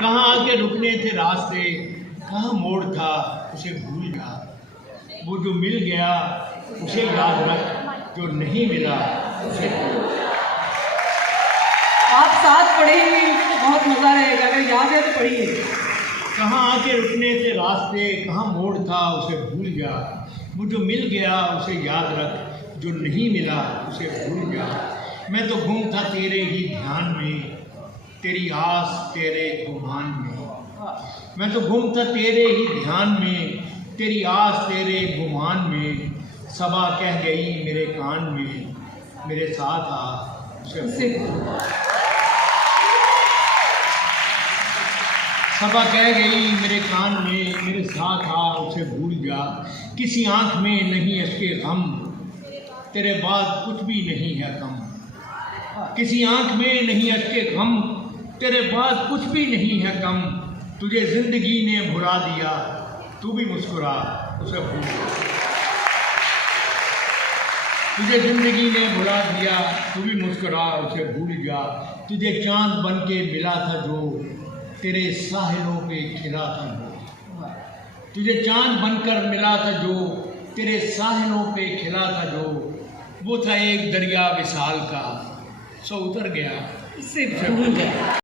कहाँ आके रुकने थे रास्ते, कहाँ मोड़ था उसे भूल जा। वो जो मिल गया उसे याद रख, जो नहीं मिला उसे भूल जा। आप साथ पढ़ेंगे बहुत मज़ा रहेगा, अगर याद है तो पढ़िए। कहाँ आके रुकने थे रास्ते, कहाँ मोड़ था उसे भूल जा। वो जो मिल गया उसे याद रख, जो नहीं मिला उसे भूल जा। मैं तो गुम था तेरे ही ध्यान में, तेरी आस तेरे गुमान में। मैं तो गुम था तेरे ही ध्यान में, तेरी आस तेरे गुमान में। सबा कह गई मेरे कान में, मेरे साथ आ उसे सबा कह गई मेरे कान में, मेरे साथ आ उसे भूल जा। किसी आँख में नहीं अश्के गम, तेरे बाद कुछ भी नहीं है कम। किसी आँख में नहीं अश्के गम, तेरे बाद कुछ भी नहीं है कम। तुझे ज़िंदगी ने भुला दिया, तू भी मुस्कुरा उसे भूल जा। तुझे ज़िंदगी ने भुला दिया, तू भी मुस्कुरा उसे भूल जा। तुझे चाँद बन के मिला था जो, तेरे साहिलों पे खिला था जो। तुझे चाँद बनकर मिला था जो, तेरे साहिलों पे खिला था जो। वो था एक दरिया विशाल का, सो उतर गया इससे भूल गया।